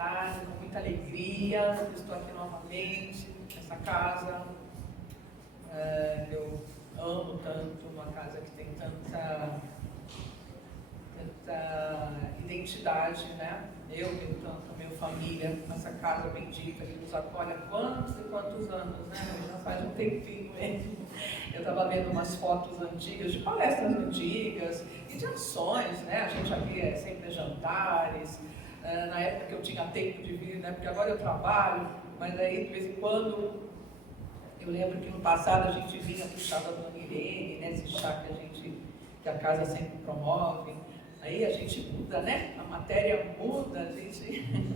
tarde, com muita alegria. Estou aqui novamente nessa casa. Eu amo tanto, uma casa que tem tanta identidade, né? Eu tenho tanto, a minha família, essa casa bendita que nos acolhe há quantos e quantos anos, né? Já faz um tempinho mesmo. Eu estava vendo umas fotos antigas, de palestras antigas e de ações, né? A gente aqui sempre jantares, na época que eu tinha tempo de vir, né? Porque agora eu trabalho, mas aí de vez em quando, eu lembro que no passado a gente vinha para o chá da Dona Irene, né? Esse chá que a casa sempre promove. Aí a gente muda, né? A matéria muda, a gente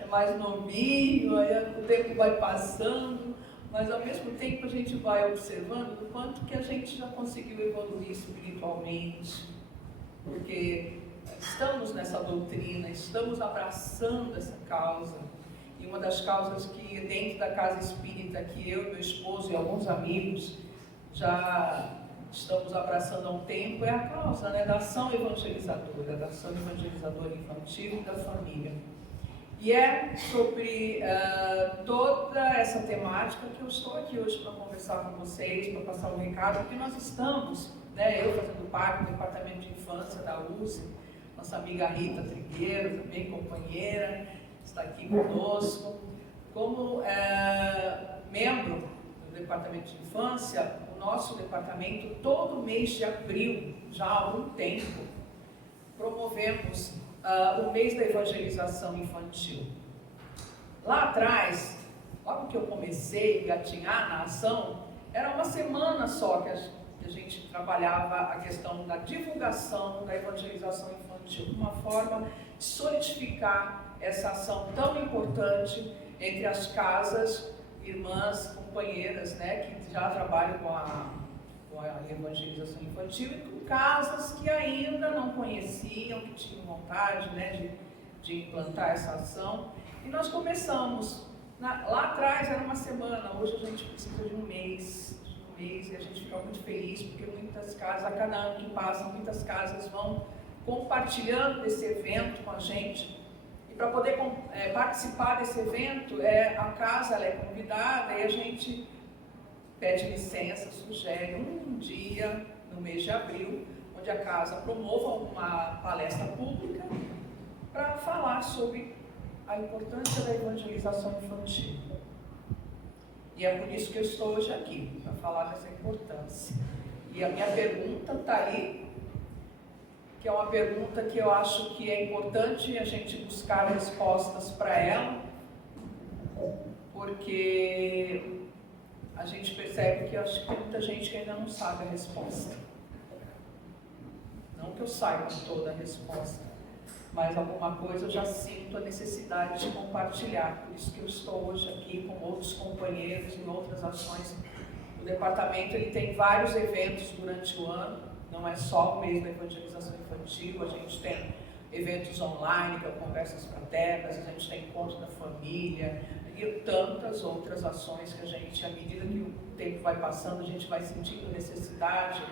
é mais novinho, aí o tempo vai passando, mas ao mesmo tempo a gente vai observando o quanto que a gente já conseguiu evoluir espiritualmente, porque estamos nessa doutrina, estamos abraçando essa causa. E uma das causas que dentro da casa espírita, que eu, meu esposo e alguns amigos já estamos abraçando há um tempo, é a causa, né, da ação evangelizadora infantil e da família. E é sobre toda essa temática que eu estou aqui hoje para conversar com vocês, para passar um recado, porque nós estamos, né, eu fazendo parte do Departamento de Infância da USE, nossa amiga Rita Trigueiro, também companheira, está aqui conosco, como membro do Departamento de Infância. Nosso departamento, todo mês de abril, já há algum tempo, promovemos o mês da evangelização infantil. Lá atrás, logo que eu comecei a engatinhar na ação, era uma semana só que a gente trabalhava a questão da divulgação da evangelização infantil, uma forma de solidificar essa ação tão importante entre as casas, irmãs, companheiras, né, que já trabalham com a evangelização infantil, e com casas que ainda não conheciam, que tinham vontade, né, de implantar essa ação. E nós começamos, lá atrás era uma semana, hoje a gente precisa de um mês, e a gente fica muito feliz, porque muitas casas, a cada ano que passa, muitas casas vão compartilhando desse evento com a gente. Para poder participar desse evento, a casa ela é convidada e a gente pede licença, sugere um dia no mês de abril, onde a casa promova uma palestra pública para falar sobre a importância da evangelização infantil. E é por isso que eu estou hoje aqui, para falar dessa importância. E a minha pergunta está aí, que é uma pergunta que eu acho que é importante a gente buscar respostas para ela, porque a gente percebe que eu acho que tem muita gente que ainda não sabe a resposta. Não que eu saiba toda a resposta, mas alguma coisa eu já sinto a necessidade de compartilhar. Por isso que eu estou hoje aqui com outros companheiros em outras ações. O departamento ele tem vários eventos durante o ano. Não é só o mês da evangelização infantil, a gente tem eventos online, que é conversas fraternas, a gente tem encontro da família e tantas outras ações que a gente, à medida que o tempo vai passando, a gente vai sentindo necessidade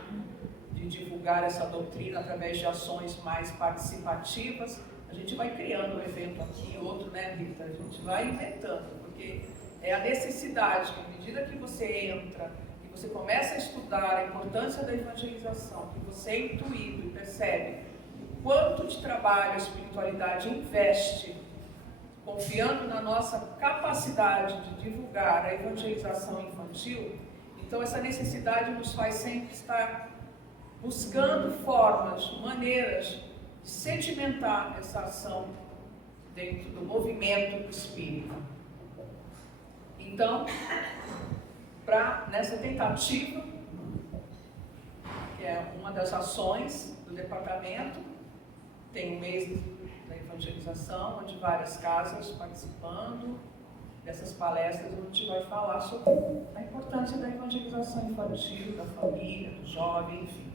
de divulgar essa doutrina através de ações mais participativas. A gente vai criando um evento aqui, outro, né, Rita? A gente vai inventando, porque é a necessidade, à medida que você entra, você começa a estudar a importância da evangelização, que você é intuído e percebe o quanto de trabalho a espiritualidade investe, confiando na nossa capacidade de divulgar a evangelização infantil, então essa necessidade nos faz sempre estar buscando formas, maneiras de sedimentar essa ação dentro do movimento espírita. Então, nessa tentativa, que é uma das ações do departamento, tem um mês da evangelização, onde várias casas participando dessas palestras, onde a gente vai falar sobre a importância da evangelização infantil, da família, do jovem, enfim.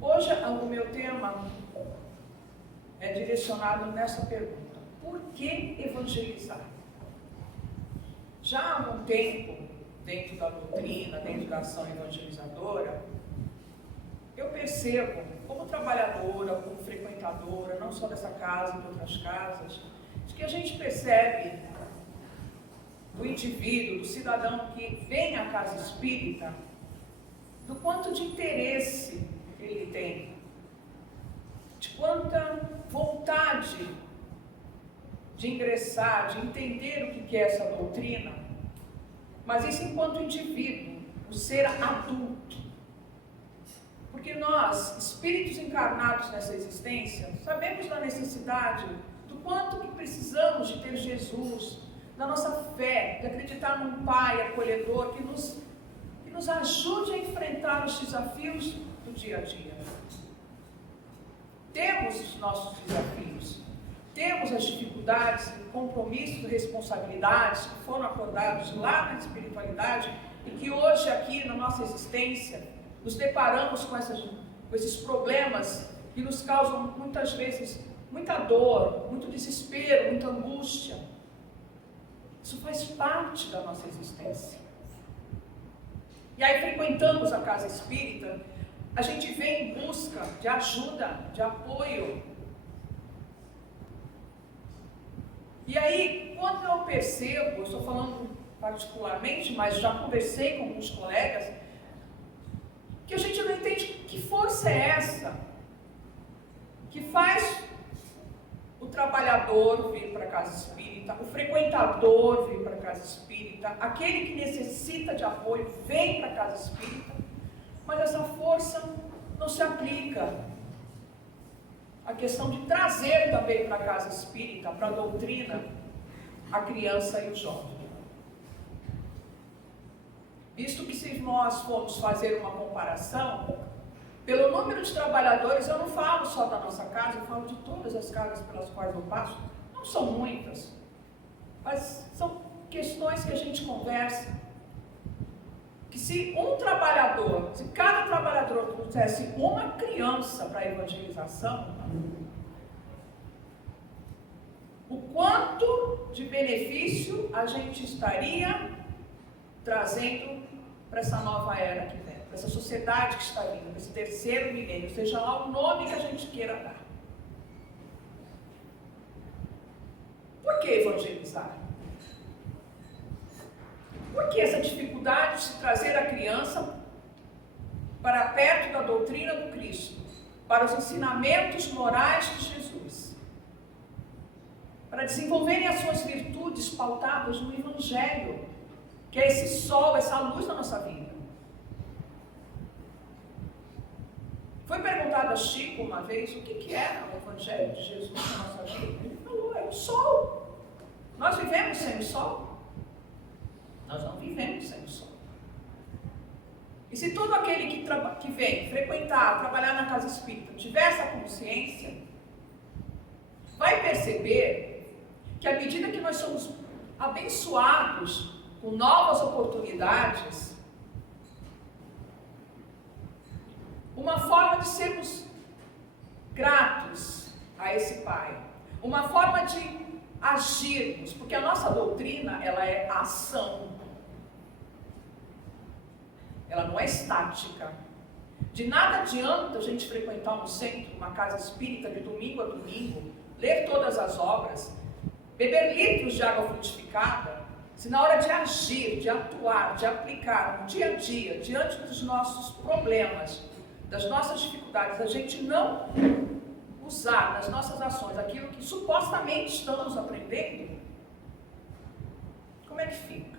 Hoje, o meu tema é direcionado nessa pergunta: por que evangelizar? Já há algum tempo, dentro da doutrina, dentro da ação evangelizadora, eu percebo, como trabalhadora, como frequentadora, não só dessa casa, de outras casas, de que a gente percebe do indivíduo, do cidadão que vem à casa espírita, do quanto de interesse ele tem, de quanta vontade de ingressar, de entender o que é essa doutrina, mas isso enquanto indivíduo, o ser adulto. Porque nós, espíritos encarnados nessa existência, sabemos da necessidade, do quanto que precisamos de ter Jesus, da nossa fé, de acreditar num Pai acolhedor que nos ajude a enfrentar os desafios do dia a dia. Temos os nossos desafios, temos as dificuldades, compromissos, responsabilidades que foram acordados lá na espiritualidade e que hoje aqui na nossa existência nos deparamos com esses problemas que nos causam muitas vezes muita dor, muito desespero, muita angústia. Isso faz parte da nossa existência. E aí frequentamos a casa espírita, a gente vem em busca de ajuda, de apoio. E aí, quando eu percebo, eu estou falando particularmente, mas já conversei com alguns colegas, que a gente não entende que força é essa que faz o trabalhador vir para a casa espírita, o frequentador vir para a casa espírita, aquele que necessita de apoio vem para a casa espírita, mas essa força não se aplica à questão de trazer também para a casa espírita, para a doutrina, a criança e o jovem. Visto que se nós formos fazer uma comparação, pelo número de trabalhadores, eu não falo só da nossa casa, eu falo de todas as casas pelas quais eu passo, não são muitas, mas são questões que a gente conversa, que se cada trabalhador trouxesse uma criança para a evangelização, o quanto de benefício a gente estaria trazendo para essa nova era que vem, para essa sociedade que está vindo, para esse terceiro milênio, seja lá o nome que a gente queira dar. Por que evangelizar? Por que essa dificuldade de se trazer a criança para perto da doutrina do Cristo, para os ensinamentos morais de Jesus, para desenvolverem as suas virtudes pautadas no Evangelho, que é esse sol, essa luz da nossa vida? Foi perguntado a Chico uma vez o que era o Evangelho de Jesus na nossa vida. Ele falou, é o sol. Nós vivemos sem o sol? Nós não vivemos sem o sol. E se todo aquele que vem frequentar, trabalhar na casa espírita, tiver essa consciência, vai perceber que à medida que nós somos abençoados com novas oportunidades, uma forma de sermos gratos a esse Pai, uma forma de agirmos, porque a nossa doutrina, ela é ação, ela não é estática. De nada adianta a gente frequentar um centro, uma casa espírita de domingo a domingo, ler todas as obras, beber litros de água frutificada, se na hora de agir, de atuar, de aplicar no dia a dia, diante dos nossos problemas, das nossas dificuldades, a gente não usar nas nossas ações aquilo que supostamente estamos aprendendo, como é que fica?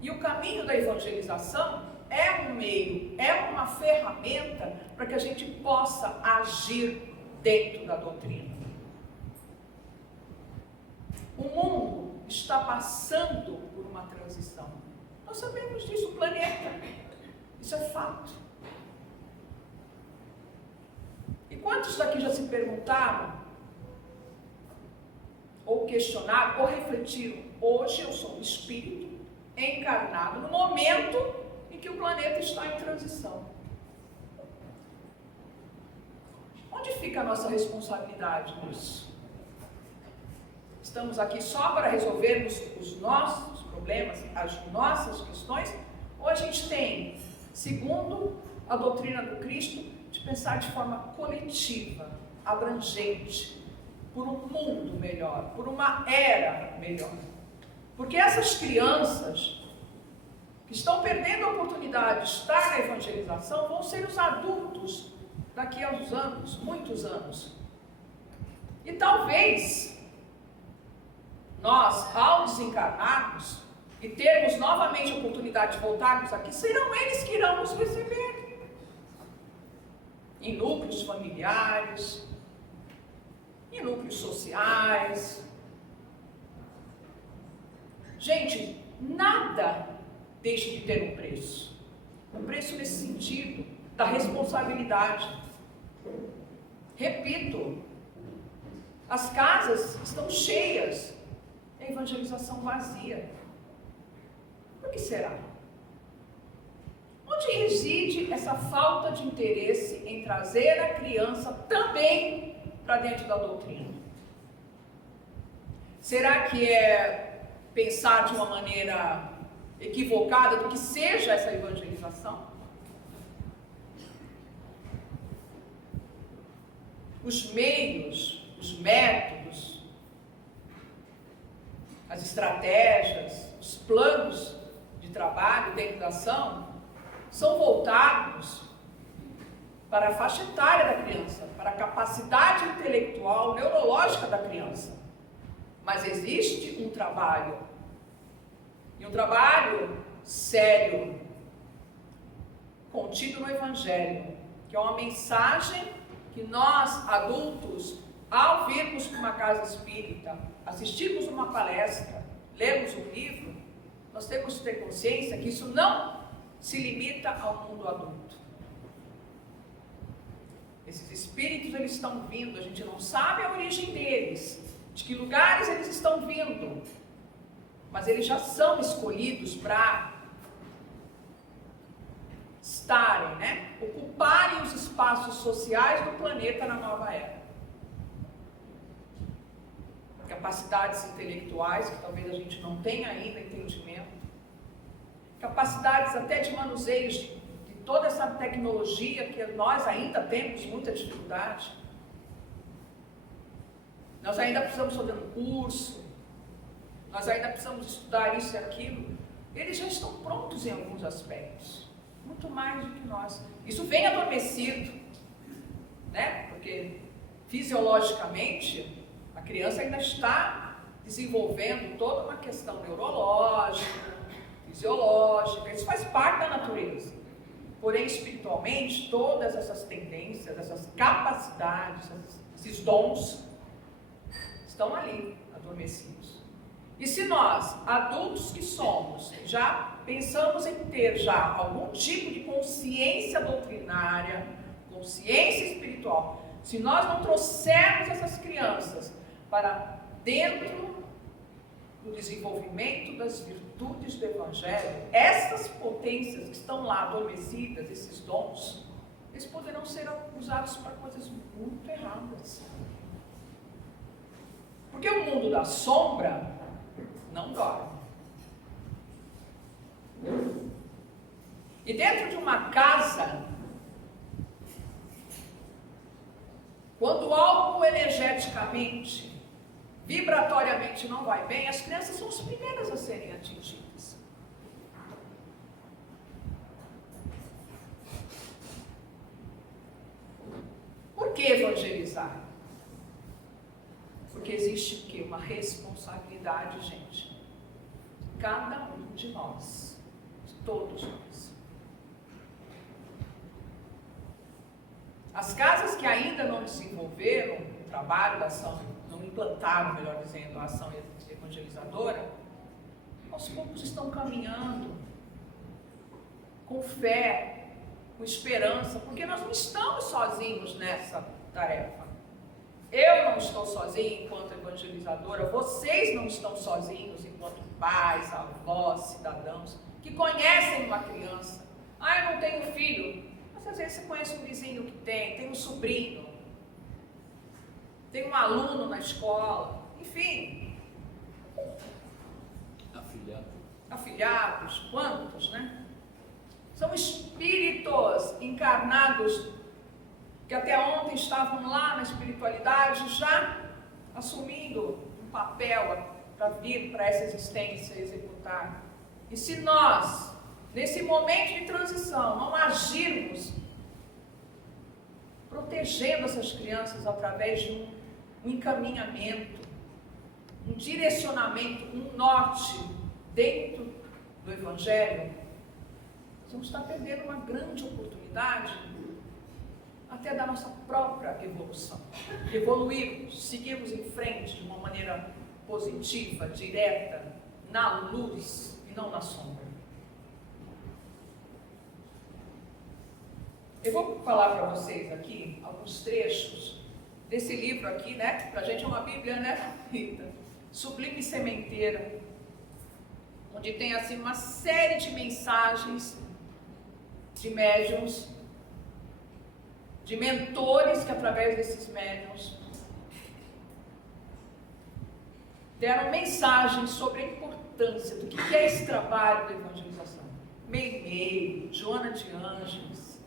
E o caminho da evangelização é um meio, é uma ferramenta para que a gente possa agir dentro da doutrina. O mundo está passando por uma transição. Nós sabemos disso, o planeta. Isso é fato. E quantos daqui já se perguntaram, ou questionaram, ou refletiram, hoje eu sou um espírito encarnado no momento em que o planeta está em transição. Onde fica a nossa responsabilidade nisso? Estamos aqui só para resolvermos os nossos problemas, as nossas questões, ou a gente tem, segundo a doutrina do Cristo, de pensar de forma coletiva, abrangente, por um mundo melhor, por uma era melhor. Porque essas crianças que estão perdendo a oportunidade de estar na evangelização vão ser os adultos daqui a uns anos, muitos anos. E talvez nós, ao desencarnarmos e termos novamente a oportunidade de voltarmos aqui, serão eles que irão nos receber. Em núcleos familiares, em núcleos sociais. Gente, nada deixa de ter um preço. Um preço nesse sentido, da responsabilidade. Repito, as casas estão cheias, a evangelização vazia. Por que será? Onde reside essa falta de interesse em trazer a criança também para dentro da doutrina? Será que é pensar de uma maneira equivocada do que seja essa evangelização? Os meios, os métodos, as estratégias, os planos de trabalho, de educação, são voltados para a faixa etária da criança, para a capacidade intelectual, neurológica da criança. Mas existe um trabalho, e um trabalho sério, contido no Evangelho, que é uma mensagem que nós, adultos, ao virmos para uma casa espírita, assistirmos uma palestra, lermos um livro, nós temos que ter consciência que isso não se limita ao mundo adulto. Esses espíritos, eles estão vindo, a gente não sabe a origem deles, de que lugares eles estão vindo, mas eles já são escolhidos para estarem, ocuparem os espaços sociais do planeta na nova era. Capacidades intelectuais, que talvez a gente não tenha ainda entendimento, capacidades até de manuseio de toda essa tecnologia que nós ainda temos muita dificuldade. Nós ainda precisamos fazer um curso, nós ainda precisamos estudar isso e aquilo. Eles já estão prontos em alguns aspectos, muito mais do que nós. Isso vem adormecido, porque fisiologicamente a criança ainda está desenvolvendo toda uma questão neurológica, fisiológica, isso faz parte da natureza. Porém, espiritualmente, todas essas tendências, essas capacidades, esses dons, estão ali, adormecidos. E se nós, adultos que somos, já pensamos em ter já algum tipo de consciência doutrinária, consciência espiritual, se nós não trouxermos essas crianças para dentro do desenvolvimento das virtudes do Evangelho, essas potências que estão lá adormecidas, esses dons, eles poderão ser usados para coisas muito erradas. Porque o mundo da sombra não dorme. E dentro de uma casa, quando algo energeticamente, vibratoriamente não vai bem, as crianças são as primeiras a serem atingidas. Por que evangelizar? Porque existe o quê? Uma responsabilidade, gente. Cada um de nós, de todos nós. As casas que ainda não desenvolveram o trabalho da ação, não implantaram, melhor dizendo, a ação evangelizadora, aos poucos estão caminhando com fé, com esperança, porque nós não estamos sozinhos nessa tarefa. Eu não estou sozinha enquanto evangelizadora, vocês não estão sozinhos enquanto pais, avós, cidadãos, que conhecem uma criança. Eu não tenho filho, mas às vezes você conhece um vizinho que tem um sobrinho, tem um aluno na escola, enfim. Afilhados, quantos, São espíritos encarnados que até ontem estavam lá na espiritualidade, já assumindo um papel para vir para essa existência executar. E se nós, nesse momento de transição, não agirmos protegendo essas crianças através de um encaminhamento, um direcionamento, um norte dentro do Evangelho, nós vamos estar perdendo uma grande oportunidade até da nossa própria evolução. Evoluirmos, seguirmos em frente de uma maneira positiva, direta, na luz e não na sombra. Eu vou falar para vocês aqui alguns trechos desse livro aqui, né? Para a gente é uma Bíblia, né, Rita? Sublime Sementeira, onde tem assim uma série de mensagens de médiuns, de mentores que através desses médiuns deram mensagens sobre a importância do que é esse trabalho da evangelização. Meimei, Joana de Ângeles,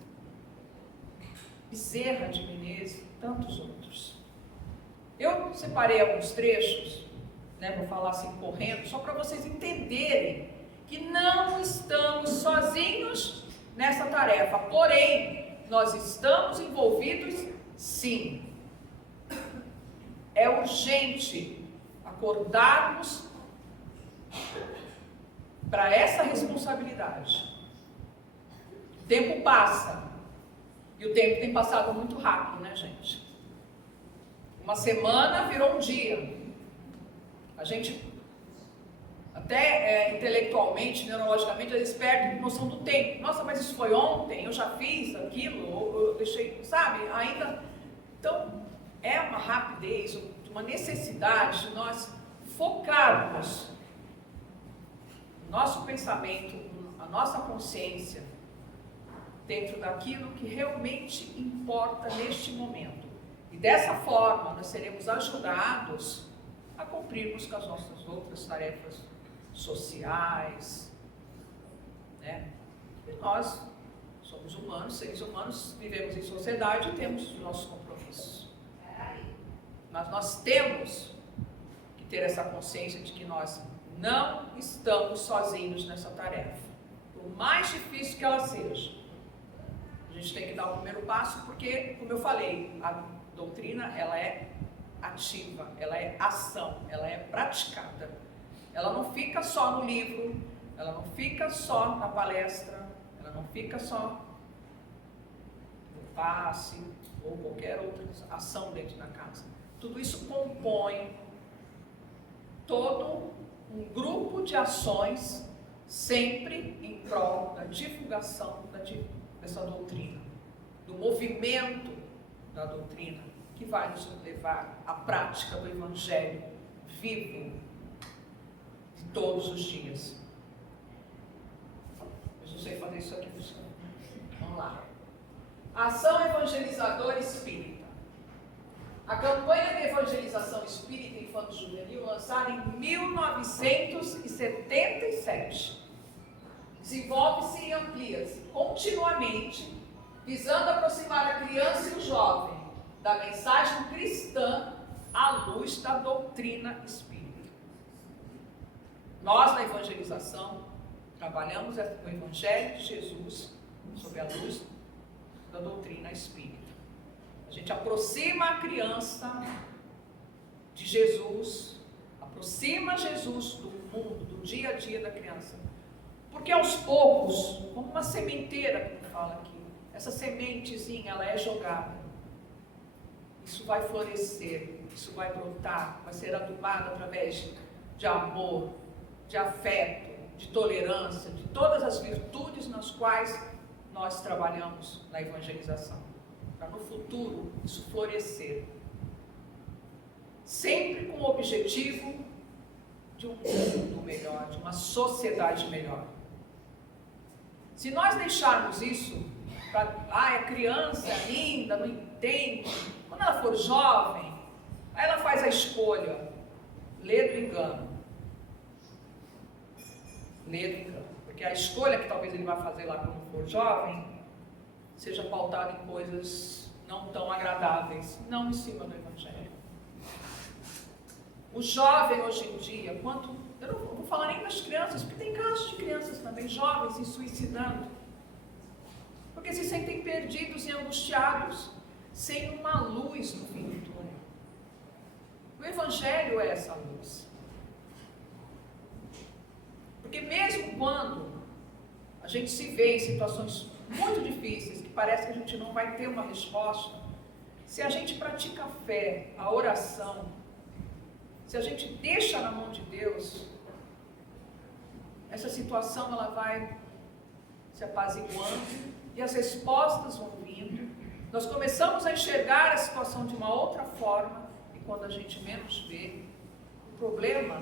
Bezerra de Menezes e tantos outros. Eu separei alguns trechos, né, vou falar assim correndo, só para vocês entenderem que não estamos sozinhos nessa tarefa, porém, nós estamos envolvidos sim. É urgente acordarmos para essa responsabilidade. O tempo passa, e o tempo tem passado muito rápido, né, gente? Uma semana virou um dia. A gente, até intelectualmente, neurologicamente, eles perdem noção do tempo. Nossa, mas isso foi ontem, eu já fiz aquilo, ou eu deixei, sabe? Ainda. Então, é uma rapidez, uma necessidade de nós focarmos o nosso pensamento, a nossa consciência, dentro daquilo que realmente importa neste momento. E dessa forma, nós seremos ajudados a cumprirmos com as nossas outras tarefas sociais, né? E nós somos humanos, seres humanos, vivemos em sociedade e temos os nossos compromissos. Mas nós temos que ter essa consciência de que nós não estamos sozinhos nessa tarefa. Por mais difícil que ela seja, a gente tem que dar o primeiro passo, porque, como eu falei, a doutrina, ela é ativa, ela é ação, ela é praticada. Ela não fica só no livro, ela não fica só na palestra, ela não fica só no passe ou qualquer outra ação dentro da casa. Tudo isso compõe todo um grupo de ações, sempre em prol da divulgação dessa doutrina, do movimento da doutrina, que vai nos levar à prática do Evangelho vivo de todos os dias. Eu não sei fazer isso aqui, vamos lá. Ação evangelizadora espírita. A campanha de evangelização espírita infanto-juvenil, lançada em 1977, desenvolve-se e amplia-se continuamente, visando aproximar a criança e o jovem da mensagem cristã à luz da doutrina espírita. Nós, na evangelização, trabalhamos o Evangelho de Jesus sob a luz da doutrina espírita. A gente aproxima a criança de Jesus, aproxima Jesus do mundo, do dia a dia da criança. Porque aos poucos, como uma sementeira, como fala aqui, essa sementezinha, ela é jogada. Isso vai florescer, isso vai brotar, vai ser adubado através de amor, de afeto, de tolerância, de todas as virtudes nas quais nós trabalhamos na evangelização. Para no futuro isso florescer. Sempre com o objetivo de um mundo melhor, de uma sociedade melhor. Se nós deixarmos isso, a criança é linda, não entende, quando ela for jovem, aí ela faz a escolha, lê do engano. Lê do engano. Porque a escolha que talvez ele vá fazer lá quando for jovem, seja pautada em coisas não tão agradáveis, não em cima do Evangelho. O jovem hoje em dia, eu não vou falar nem das crianças, porque tem casos de crianças também, jovens se suicidando, porque se sentem perdidos e angustiados, sem uma luz no fim do túnel. O Evangelho é essa luz. Porque mesmo quando a gente se vê em situações muito difíceis, que parece que a gente não vai ter uma resposta, se a gente pratica a fé, a oração, se a gente deixa na mão de Deus, essa situação ela vai se apaziguando e as respostas vão vindo. Nós começamos a enxergar a situação de uma outra forma e quando a gente menos vê, o problema,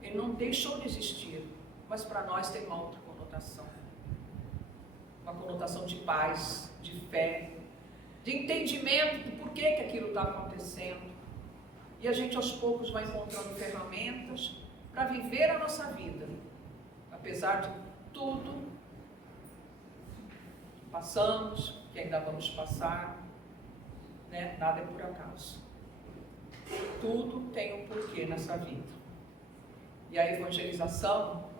ele não deixou de existir, mas para nós tem uma outra conotação. Uma conotação de paz, de fé, de entendimento do porquê que aquilo está acontecendo. E a gente aos poucos vai encontrando ferramentas para viver a nossa vida, apesar de tudo que passamos, que ainda vamos passar, né? Nada é por acaso. Tudo tem um porquê nessa vida. E a evangelização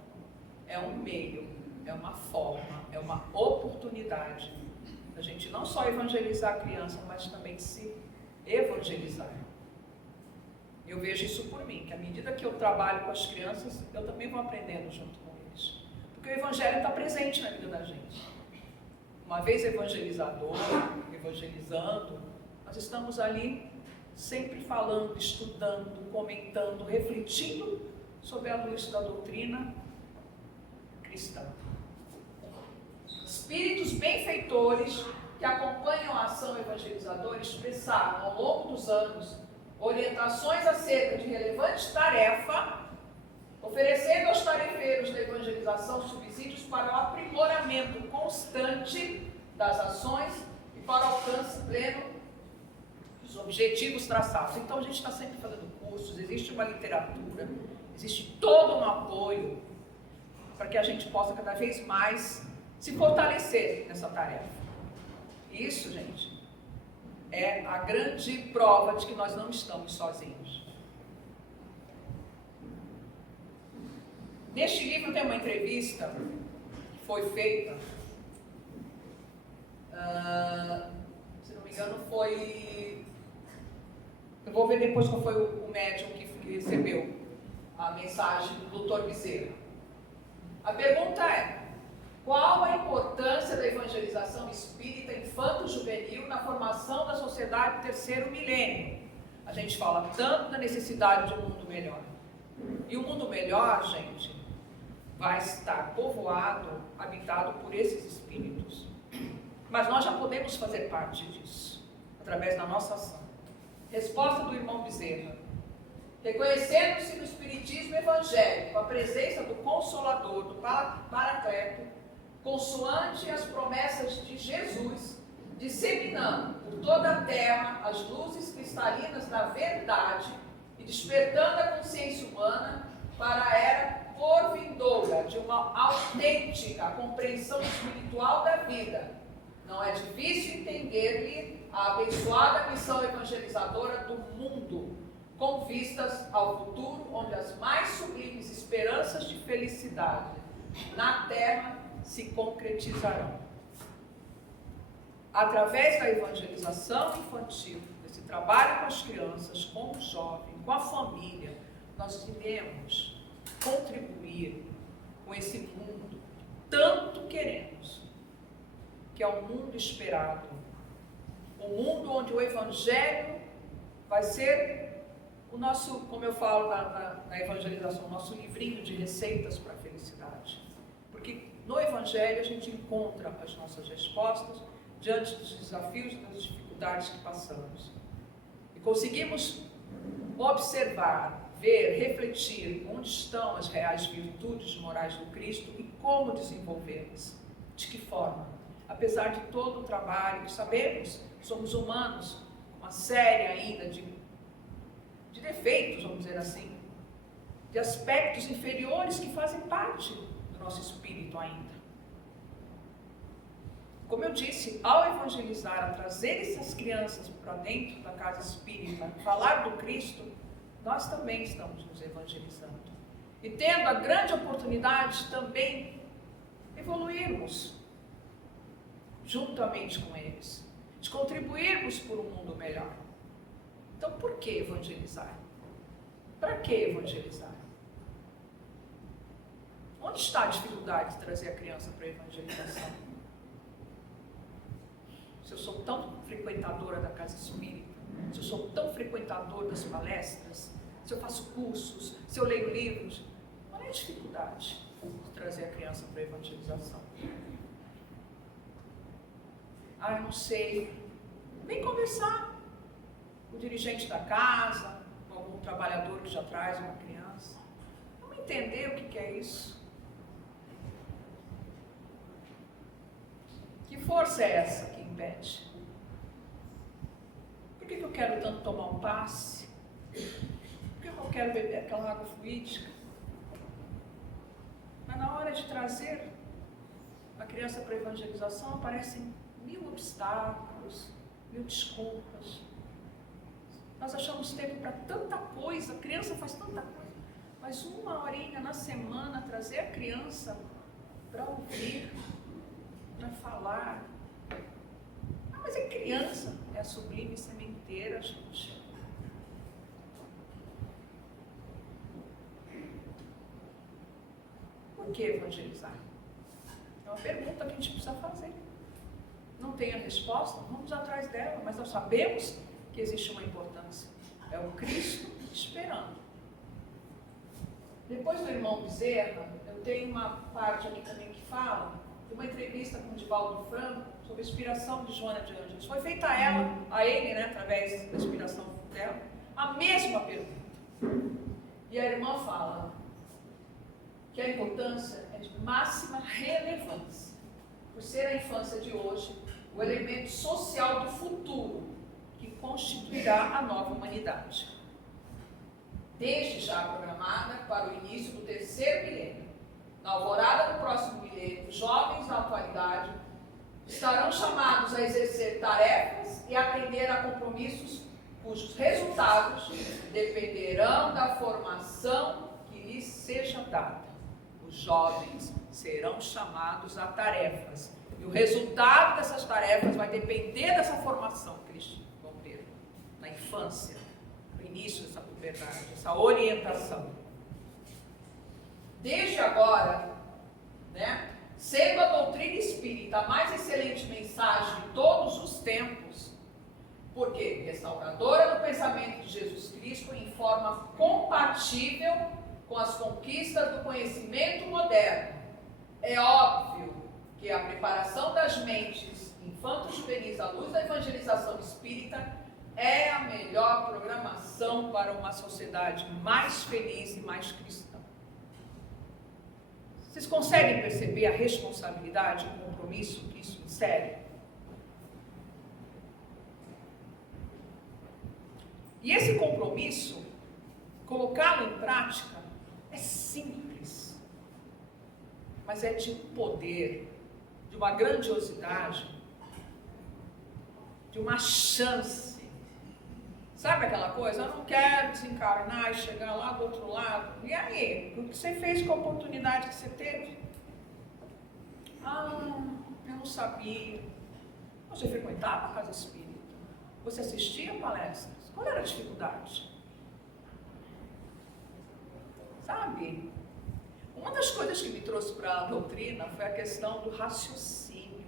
é um meio, é uma forma, é uma oportunidade da gente não só evangelizar a criança, mas também se evangelizar. Eu vejo isso por mim, que à medida que eu trabalho com as crianças, eu também vou aprendendo junto com eles. Porque o Evangelho está presente na vida da gente. Uma vez evangelizador, evangelizando, nós estamos ali sempre falando, estudando, comentando, refletindo sobre a luz da doutrina cristã. Espíritos benfeitores que acompanham a ação evangelizadora expressaram ao longo dos anos orientações acerca de relevante tarefa, oferecendo aos tarefeiros da evangelização subsídios para o aprimoramento constante das ações e para o alcance pleno dos objetivos traçados. Então a gente está sempre fazendo cursos, existe uma literatura, existe todo um apoio para que a gente possa cada vez mais se fortalecer nessa tarefa. Isso, gente, é a grande prova de que nós não estamos sozinhos. Neste livro tem uma entrevista que foi feita, se não me engano foi, eu vou ver depois qual foi o médium que recebeu a mensagem do Dr. Bezerra. A pergunta é: qual a importância da evangelização espírita infanto-juvenil na formação da sociedade do terceiro milênio? A gente fala tanto da necessidade de um mundo melhor. E o mundo melhor, gente, vai estar povoado, habitado por esses espíritos. Mas nós já podemos fazer parte disso, através da nossa ação. Resposta do irmão Bezerra: reconhecendo-se no espiritismo evangélico a presença do Consolador, do Paracleto, consoante as promessas de Jesus, disseminando por toda a terra as luzes cristalinas da verdade e despertando a consciência humana para a era porvindoura de uma autêntica compreensão espiritual da vida. Não é difícil entender-lhe a abençoada missão evangelizadora do mundo, com vistas ao futuro onde as mais sublimes esperanças de felicidade na terra se concretizarão. Através da evangelização infantil, desse trabalho com as crianças, com o jovem, com a família, nós iremos contribuir com esse mundo que tanto queremos, que é o mundo esperado, um mundo onde o Evangelho vai ser o nosso, como eu falo na evangelização, o nosso livrinho de receitas para a felicidade. Porque no Evangelho a gente encontra as nossas respostas diante dos desafios e das dificuldades que passamos. E conseguimos observar, ver, refletir onde estão as reais virtudes morais do Cristo e como desenvolvê-las. De que forma? Apesar de todo o trabalho que sabemos, somos humanos, uma série ainda de defeitos, vamos dizer assim, de aspectos inferiores que fazem parte do nosso espírito ainda. Como eu disse, ao evangelizar, a trazer essas crianças para dentro da casa espírita, falar do Cristo, nós também estamos nos evangelizando. E tendo a grande oportunidade de também evoluirmos juntamente com eles, de contribuirmos por um mundo melhor. Então, por que evangelizar? Para que evangelizar? Onde está a dificuldade de trazer a criança para a evangelização? Se eu sou tão frequentadora da casa espírita, se eu sou tão frequentador das palestras, se eu faço cursos, se eu leio livros, qual é a dificuldade de trazer a criança para a evangelização? Ah, eu não sei. Vem conversar com o dirigente da casa, com algum trabalhador que já traz uma criança. Vamos entender o que é isso. Que força é essa que impede? Por que eu quero tanto tomar um passe? Por que eu quero beber aquela água fluídica? Mas na hora de trazer a criança para a evangelização, aparecem 1000 obstáculos, 1000 desculpas. Nós achamos tempo para tanta coisa, a criança faz tanta coisa, mas uma horinha na semana trazer a criança para ouvir, para falar. Ah, mas é criança, é a sublime sementeira, gente. Por que evangelizar? É uma pergunta que a gente precisa fazer. Não tem a resposta, vamos atrás dela, mas nós sabemos que existe uma importância. É o Cristo esperando. Depois do irmão Bezerra, eu tenho uma parte aqui também que fala de uma entrevista com o Divaldo Franco sobre a inspiração de Joana de Ângeles. Foi feita a ele, né, através da inspiração dela, a mesma pergunta. E a irmã fala que a importância é de máxima relevância, por ser a infância de hoje o elemento social do futuro que constituirá a nova humanidade. Desde já programada para o início do 3º milênio, na alvorada do próximo milênio, os jovens da atualidade estarão chamados a exercer tarefas e atender a compromissos cujos resultados dependerão da formação que lhes seja dada. Os jovens serão chamados a tarefas. E o resultado dessas tarefas vai depender dessa formação que eles vão ter na infância, no início dessa puberdade, essa orientação. Desde agora, né, sendo a doutrina espírita a mais excelente mensagem de todos os tempos, porque restauradora do pensamento de Jesus Cristo em forma compatível com as conquistas do conhecimento moderno, é óbvio que a preparação das mentes infanto-juvenis à luz da evangelização espírita é a melhor programação para uma sociedade mais feliz e mais cristã. Vocês conseguem perceber a responsabilidade e o compromisso que isso insere? E esse compromisso, colocá-lo em prática, é simples, mas é de um poder, de uma grandiosidade, de uma chance. Sabe aquela coisa? Eu não quero desencarnar e chegar lá do outro lado. E aí? O que você fez com a oportunidade que você teve? Ah, eu não sabia. Você frequentava a casa espírita? Você assistia a palestras? Qual era a dificuldade? Sabe? Uma das coisas que me trouxe para a doutrina foi a questão do raciocínio.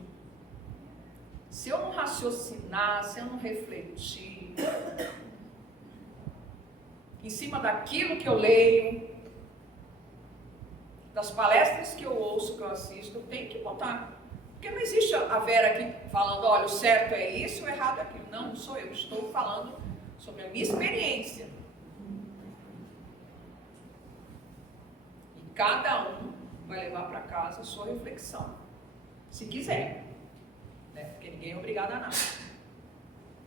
Se eu não raciocinar, se eu não refletir em cima daquilo que eu leio, das palestras que eu ouço, que eu assisto, eu tenho que botar. Porque não existe a Vera aqui falando, olha, o certo é isso, o errado é aquilo. Não, não sou eu, estou falando sobre a minha experiência. E cada um vai levar para casa a sua reflexão, se quiser, né? Porque ninguém é obrigado a nada.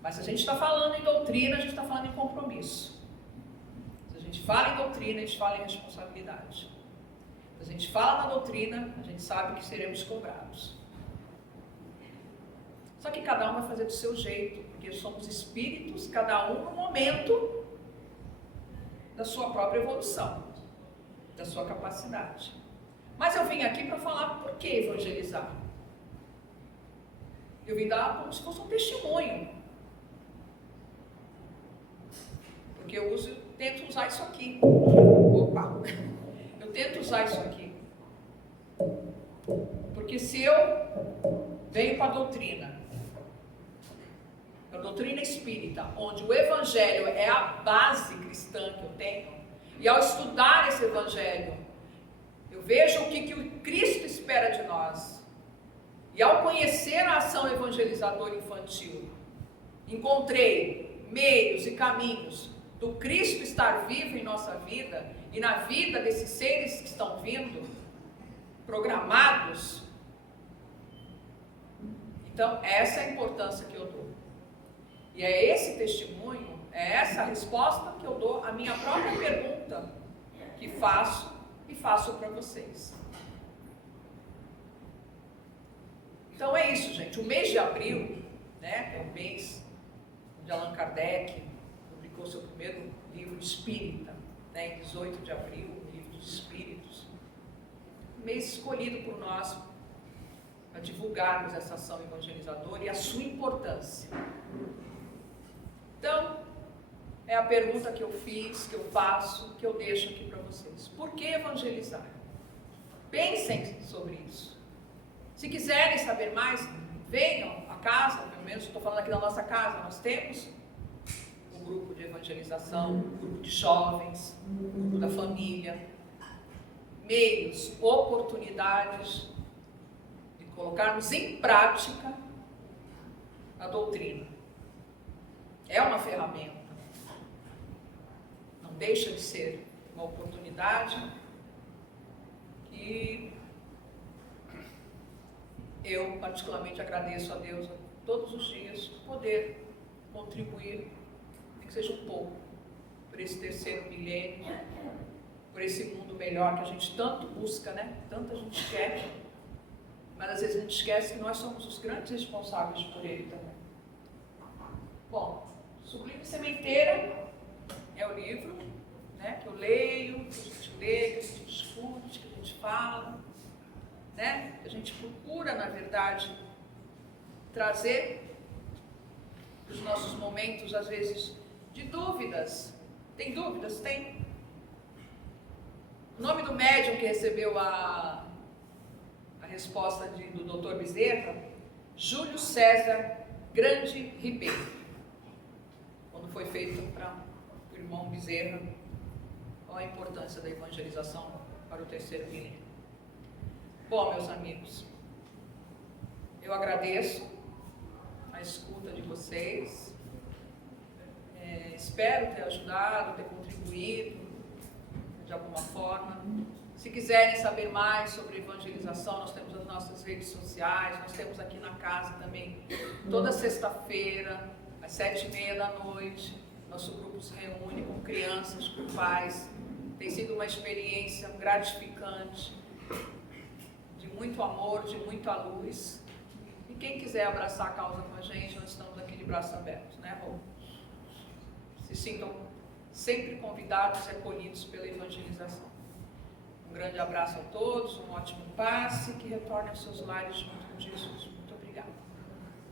Mas se a gente está falando em doutrina, a gente está falando em compromisso. Se a gente fala em doutrina, a gente fala em responsabilidade. Se a gente fala na doutrina, a gente sabe que seremos cobrados. Só que cada um vai fazer do seu jeito, porque somos espíritos, cada um no momento da sua própria evolução, da sua capacidade. Mas eu vim aqui para falar por que evangelizar. Eu vim dar como se fosse um testemunho. Porque eu tento usar isso aqui. Opa! Eu tento usar isso aqui. Porque se eu venho para a doutrina espírita, onde o evangelho é a base cristã que eu tenho, e ao estudar esse evangelho, eu vejo o que o Cristo espera de nós, e ao conhecer a ação evangelizadora infantil, encontrei meios e caminhos do Cristo estar vivo em nossa vida, e na vida desses seres que estão vindo, programados. Então, essa é a importância que eu dou. E é esse testemunho, é essa resposta que eu dou à minha própria pergunta que faço e faço para vocês. Então é isso, gente. O mês de abril, né, que é o mês onde Allan Kardec publicou seu primeiro livro espírita, né, em 18 de abril, o Livro dos Espíritos. Um mês escolhido por nós para divulgarmos essa ação evangelizadora e a sua importância. Então, é a pergunta que eu fiz, que eu faço, que eu deixo aqui para vocês. Por que evangelizar? Pensem sobre isso. Se quiserem saber mais, venham à casa, pelo menos estou falando aqui da nossa casa, nós temos um grupo de evangelização, um grupo de jovens, um grupo da família, meios, oportunidades de colocarmos em prática a doutrina. É uma ferramenta, não deixa de ser uma oportunidade que eu particularmente agradeço a Deus todos os dias por poder contribuir, nem que seja um pouco, por esse terceiro milênio, por esse mundo melhor que a gente tanto busca, né? Tanta gente quer, mas às vezes a gente esquece que nós somos os grandes responsáveis por ele também. Bom, Sublime Sementeira é o livro, né, que eu leio, que a gente lê, que a gente discute, que a gente fala, né, que a gente procura, na verdade, trazer para os nossos momentos, às vezes, de dúvidas. Tem dúvidas? Tem. O nome do médium que recebeu a resposta do Dr. Bezerra, Júlio César Grande Ribeiro. Quando foi feito para o irmão Bezerra, qual a importância da evangelização para o terceiro milênio. Bom, meus amigos, eu agradeço a escuta de vocês, espero ter ajudado, ter contribuído de alguma forma. Se quiserem saber mais sobre evangelização, nós temos as nossas redes sociais, nós temos aqui na casa também, toda sexta-feira, às 7h30 da noite, nosso grupo se reúne com crianças, com pais. Tem sido uma experiência gratificante, de muito amor, de muita luz. E quem quiser abraçar a causa com a gente, nós estamos aqui de braços abertos, né, Rô? Se sintam sempre convidados e acolhidos pela evangelização. Um grande abraço a todos, um ótimo passe, que retorne aos seus lares junto com Jesus.